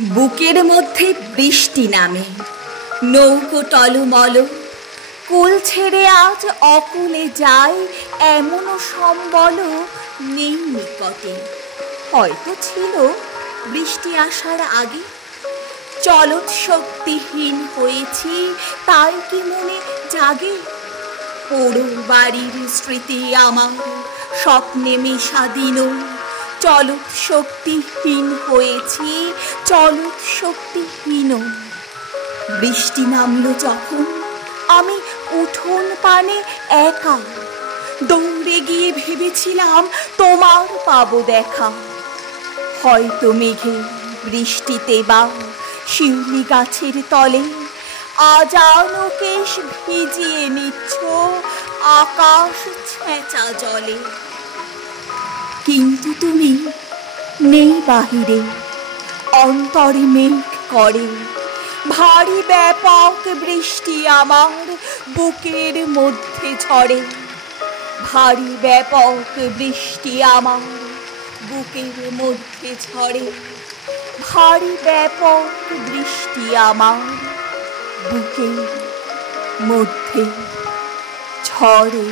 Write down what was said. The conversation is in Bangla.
বুকের মধ্যে বৃষ্টি নামে, নৌকো টলমল, কুল ছেড়ে আজ অকুলে যায়, এমনও সম্বল নেই নিকটে। হয়তো ছিল বৃষ্টি আসার আগে, চলৎ শক্তিহীন হয়েছি, তাই কি মনে জাগে? পোড়ো বাড়ির স্মৃতি আমার স্বপ্নে মেশা দিন, চলৎ শক্তিহীন হয়েছি, চলৎ শক্তিহীন। বৃষ্টি নামলো যখন আমি উঠোন পানে একা, দৌড়ে গিয়ে ভেবেছিলাম তোমার পাবো দেখা। হয়তো মেঘে বৃষ্টিতে বা শিউলি গাছের তলে আজানো কেশ ভিজিয়ে নিচ্ছ আকাশ ছেঁচা জলে। কিন্তু তুমি নেই বাহিরে, অন্তরে মেঘ করে ভারী ব্যাপক বৃষ্টি আমার বুকের মধ্যে ঝরে। ভারী ব্যাপক বৃষ্টি আমার বুকের মধ্যে ঝরে। ভারী ব্যাপক বৃষ্টি আমার বুকের মধ্যে ঝরে।